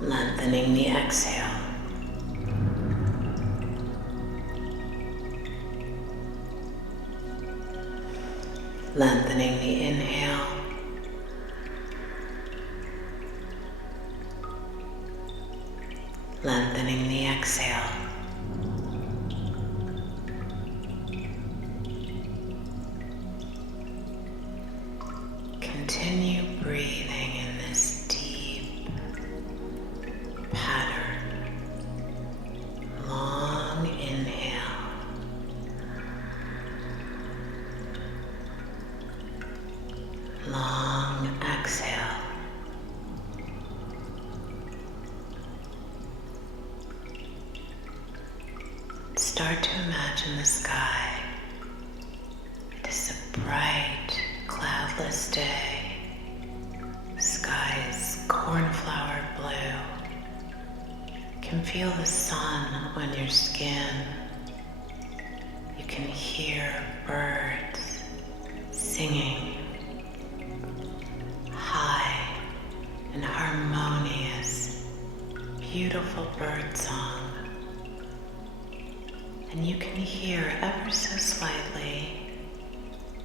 lengthening the exhale. Lengthening the inhale. Lengthening the exhale. Continue breathing in this deep pattern. Long inhale. Long exhale. Start to imagine the sky. It is a bright, cloudless day. The sky is cornflower blue. You can feel the sun on your skin. You can hear birds singing high and harmonious, beautiful bird song. And you can hear ever so slightly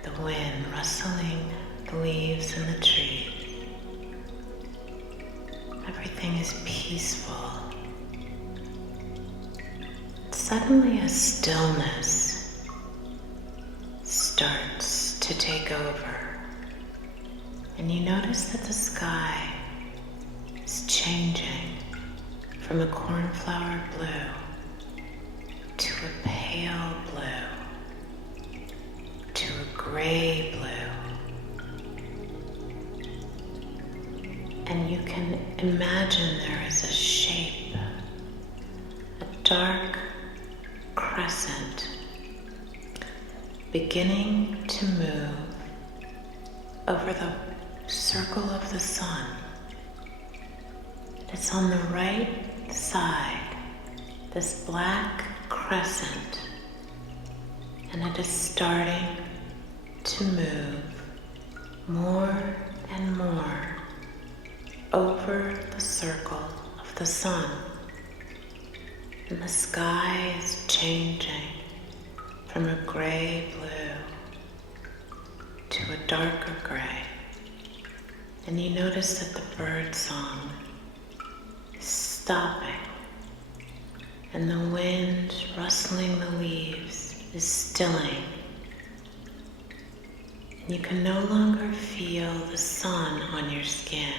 the wind rustling the leaves in the trees. Everything is peaceful. Suddenly a stillness starts to take over, and you notice that the sky is changing from a cornflower blue to a pale blue, to a gray blue. And you can imagine there is a shape, a dark crescent, beginning to move over the circle of the sun. It's on the right side, this black crescent, and it is starting to move more and more over the circle of the sun. And the sky is changing from a gray blue to a darker gray. And you notice that the bird song is stopping, and the wind rustling the leaves is stilling. And you can no longer feel the sun on your skin.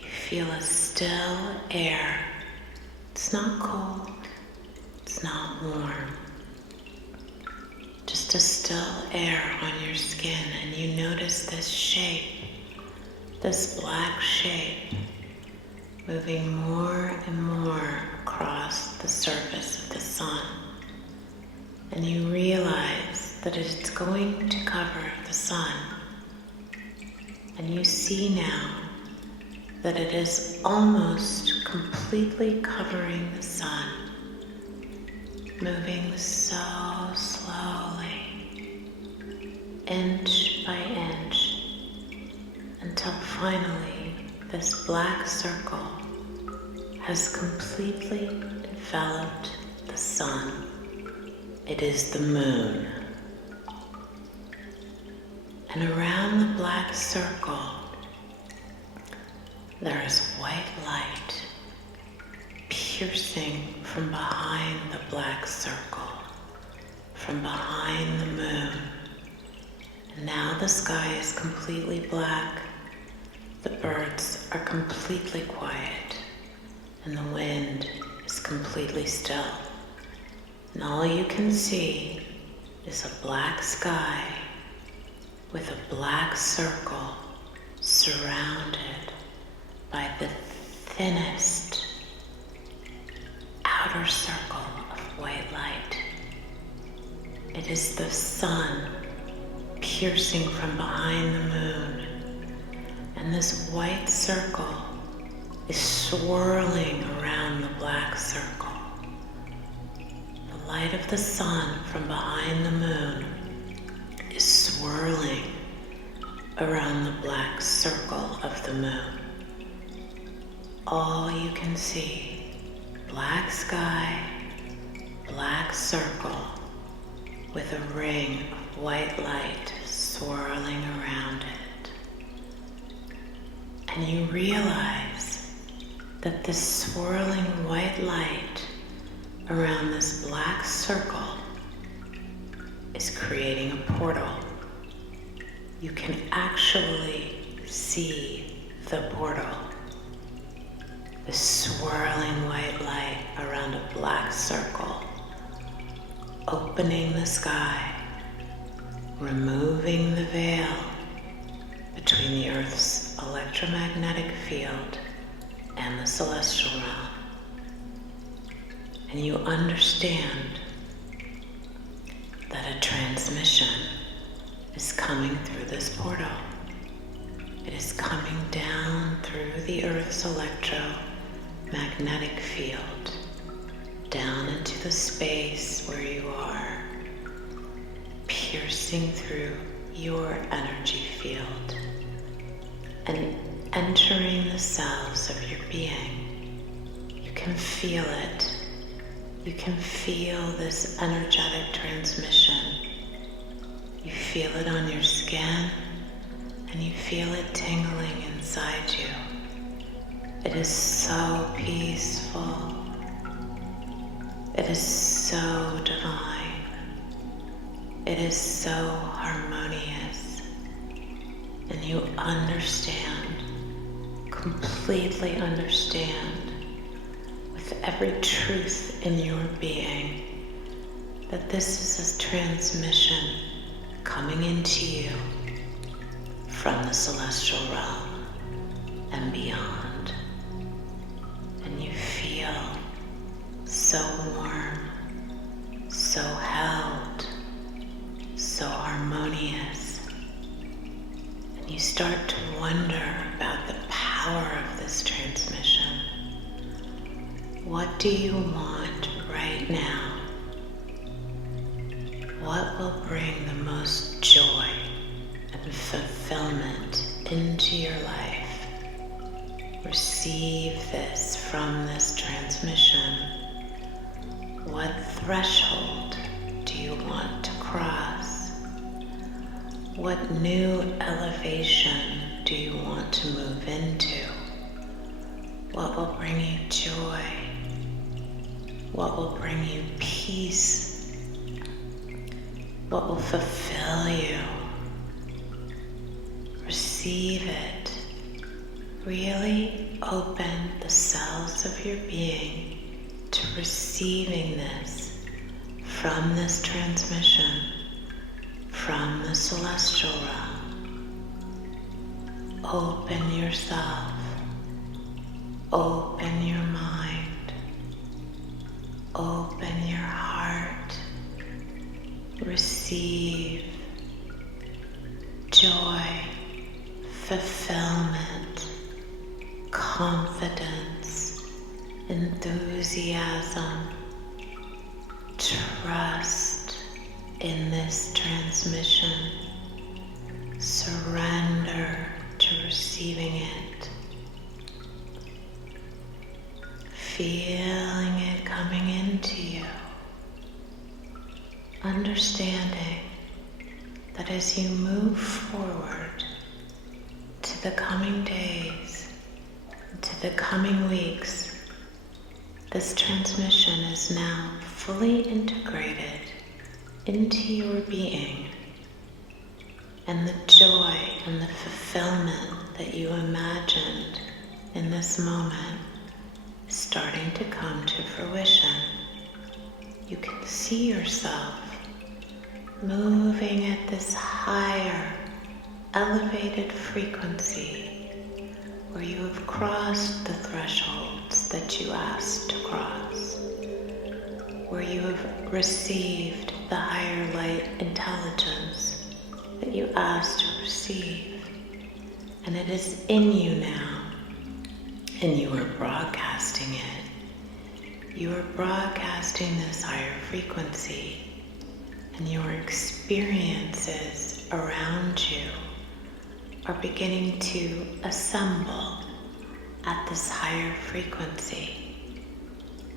You feel a still air. It's not cold, it's not warm. Just a still air on your skin, and you notice this shape, this black shape, moving more and more across the surface of the sun. And you realize that it's going to cover the sun. And you see now that it is almost completely covering the sun, moving so slowly, inch by inch, until finally this black circle has completely enveloped the sun. It is the moon. And around the black circle, there is white light piercing from behind the black circle, from behind the moon. And now the sky is completely black, the birds are completely quiet, and the wind is completely still. And all you can see is a black sky with a black circle surrounded by the thinnest outer circle of white light. It is the sun piercing from behind the moon, and this white circle is swirling around the black circle. The light of the sun from behind the moon is swirling around the black circle of the moon. all you can see. Black sky, black circle with a ring of white light swirling around it. And you realize that this swirling white light around this black circle is creating a portal. You can actually see the portal. The swirling white light around a black circle, opening the sky, removing the veil between the Earth's electromagnetic field and the celestial realm. And you understand that a transmission is coming through this portal. It is coming down through the Earth's electromagnetic field, down into the space where you are, piercing through your energy field and entering the cells of your being. You can feel it. You can feel this energetic transmission. You feel it on your skin, and you feel it tingling inside you. It is so peaceful. It is so divine. It is so harmonious. And you understand, completely understand, with every truth in your being, that this is a transmission coming into you from the celestial realm and beyond. And you feel so warm, so held, so harmonious. And you start to wonder about the power of this transmission. What do you want right now? What will bring the most joy and fulfillment into your life? Receive this from this transmission. What threshold do you want to cross? What new elevation do you want to move into? What will bring you joy? What will bring you peace? What will fulfill you? Receive it. Really open the cells of your being to receiving this from this transmission, from the celestial realm. Open yourself. Open your mind. Open your heart. Receive joy, fulfillment, confidence, enthusiasm, trust in this transmission. Surrender to receiving it. Feeling it coming into you. Understanding that as you move forward to the coming days, to the coming weeks, this transmission is now fully integrated into your being, and the joy and the fulfillment that you imagined in this moment is starting to come to fruition. You can see yourself moving at this higher, elevated frequency where you have crossed the thresholds that you asked to cross, where you have received the higher light intelligence that you asked to receive, and it is in you now, and you are broadcasting it. You are broadcasting this higher frequency, and your experiences around you are beginning to assemble at this higher frequency,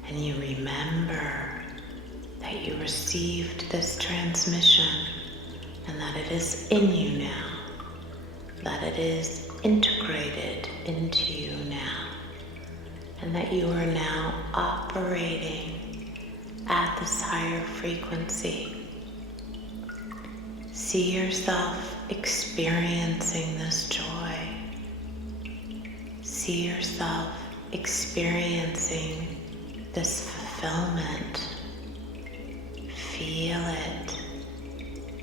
and you remember that you received this transmission and that it is in you now, that it is integrated into you now, and that you are now operating at this higher frequency. See yourself experiencing this joy. See yourself experiencing this fulfillment. Feel it.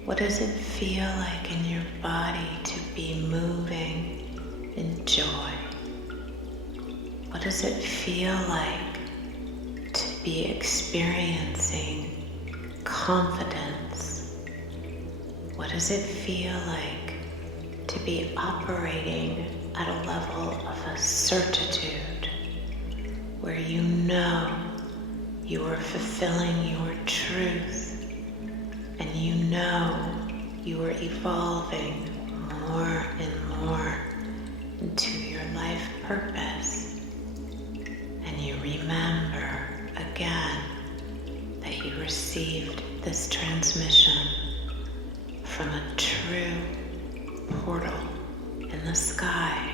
What does it feel like in your body to be moving in joy? What does it feel like to be experiencing confidence? What does it feel like to be operating at a level of a certitude where you know you are fulfilling your truth and you know you are evolving more and more into your life purpose, and you remember again that you received this transmission from a true portal in the sky,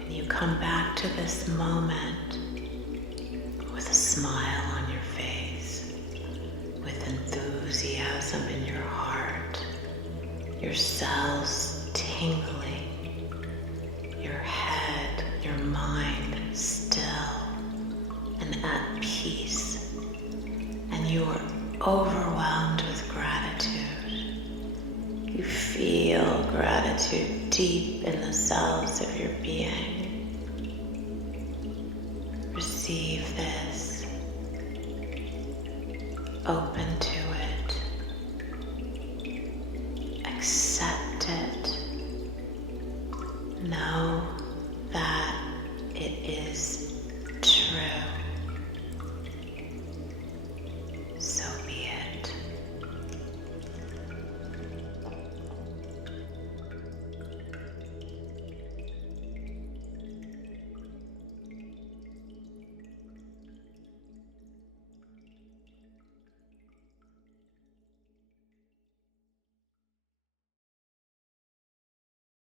and you come back to this moment with a smile on your face, with enthusiasm in your heart, your cells tingling, your head, your mind still and at peace, and you are overwhelmed with gratitude. You feel gratitude deep in the cells of your being. Receive this. Open to it. Accept it. Know